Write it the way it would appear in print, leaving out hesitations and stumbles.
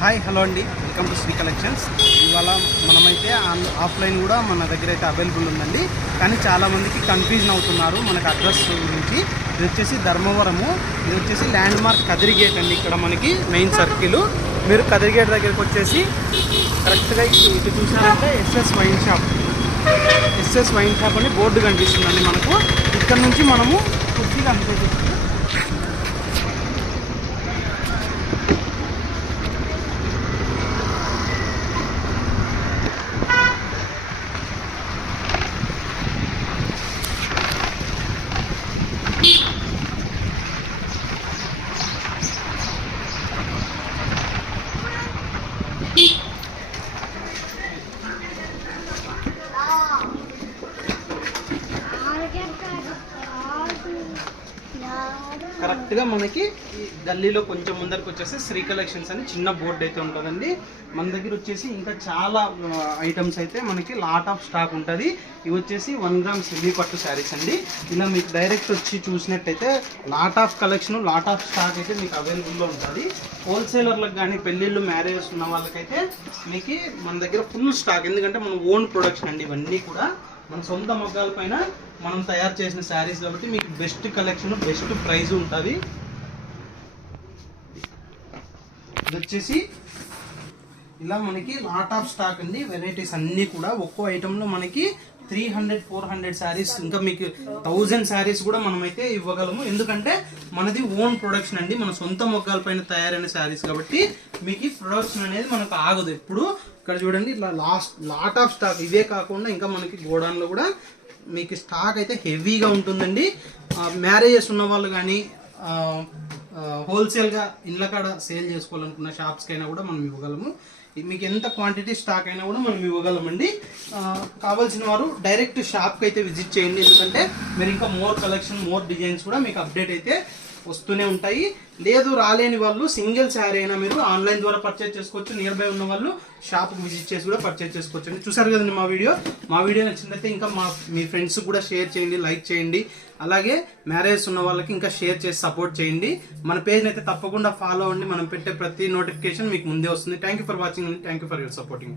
Hi hello అండి, welcome to Shri collections. ఇవాళ మనమైతే ఆఫ్లైన్ కూడా మన దగ్గర అయితే అవైలబుల్ ఉందండి. కానీ చాలామందికి కన్ఫ్యూజన్ అవుతున్నారు మనకు అడ్రస్ గురించి. ఇది వచ్చేసి ధర్మవరము, ఇది వచ్చేసి ల్యాండ్ మార్క్ కదిరిగేట్ అండి. ఇక్కడ మనకి మెయిన్ సర్కిల్. మీరు కదిరిగేట్ దగ్గరికి వచ్చేసి కరెక్ట్గా ఇటు చూసారంటే ఎస్ఎస్ వైన్ షాప్ అని బోర్డు కనిపిస్తుందండి మనకు. ఇక్కడ నుంచి మనము కొద్దిగా అనుకోవచ్చు. కరెక్ట్గా మనకి ఈ గల్లీలో కొంచెం ముందరికి వచ్చేసి శ్రీ కలెక్షన్స్ అని చిన్న బోర్డు అయితే ఉంటుందండి. మన దగ్గర వచ్చేసి ఇంకా చాలా ఐటమ్స్ అయితే మనకి లాట్ ఆఫ్ స్టాక్ ఉంటుంది. ఇవి వచ్చేసి 1 గ్రామ్ సిల్వీ పట్టు శారీస్ అండి. ఇలా మీకు డైరెక్ట్ వచ్చి చూసినట్టయితే lot of collection, lot of stock అయితే మీకు అవైలబుల్లో ఉంటుంది. హోల్సేలర్లకు కానీ పెళ్ళిళ్ళు మ్యారేజెస్ ఉన్న వాళ్ళకైతే మీకు మన దగ్గర ఫుల్ స్టాక్. ఎందుకంటే మన ఓన్ ప్రొడక్షన్ అండి ఇవన్నీ కూడా. మన సొంత మొగ్గాల పైన మనం తయారు చేసిన శారీస్ కాబట్టి మీకు బెస్ట్ కలెక్షన్, బెస్ట్ ప్రైస్ ఉంటుంది. ఇది వచ్చేసి ఇలా మనకి లాట్ ఆఫ్ స్టాక్ అండి. వెరైటీస్ అన్నీ కూడా ఒక్కో ఐటెంలో మనకి 300-400 శారీస్, ఇంకా మీకు 1000 శారీస్ కూడా మనమైతే ఇవ్వగలము. ఎందుకంటే మనది ఓన్ ప్రొడక్షన్ అండి, మన సొంత మొగ్గాల పైన తయారైన శారీస్ కాబట్టి మీకు ప్రొడక్షన్ అనేది మనకు ఆగదు ఎప్పుడు. ఇక్కడ చూడండి ఇట్లా లాట్ ఆఫ్ స్టాక్. ఇవే కాకుండా ఇంకా మనకి గోడౌన్లో కూడా మీకు స్టాక్ అయితే హెవీగా ఉంటుందండి. మ్యారేజెస్ ఉన్న వాళ్ళు కానీ హోల్సేల్గా ఇళ్ళ కాడ సేల్ చేసుకోవాలనుకున్న షాప్స్కి అయినా కూడా మనం ఇవ్వగలము. మీకు ఎంత క్వాంటిటీ స్టాక్ అయినా కూడా మనం ఇవ్వగలమండి. కావాల్సిన వారు డైరెక్ట్ షాప్కి అయితే విజిట్ చేయండి. ఎందుకంటే మీరు ఇంకా మోర్ కలెక్షన్, మోర్ డిజైన్స్ కూడా మీకు అప్డేట్ అయితే వస్తూనే ఉంటాయి. లేదు రాలేని వాళ్ళు సింగిల్ శారీ అయినా మీరు ఆన్లైన్ ద్వారా పర్చేజ్ చేసుకోవచ్చు. నియర్ బై ఉన్న వాళ్ళు షాప్కి విజిట్ చేసి కూడా పర్చేజ్ చేసుకోవచ్చు అండి. చూసారు కదండి మా వీడియో నచ్చినట్లయితే ఇంకా మీ ఫ్రెండ్స్ కూడా షేర్ చేయండి, లైక్ చేయండి. అలాగే మ్యారేజ్ ఉన్న వాళ్ళకి ఇంకా షేర్ చేసి సపోర్ట్ చేయండి. మన పేజ్ని అయితే తప్పకుండా ఫాలో అవ్వండి. మనం పెట్టే ప్రతి నోటిఫికేషన్ మీకు ముందే వస్తుంది. థ్యాంక్ యూ ఫర్ వాచింగ్ అండి. Thank you for your supporting.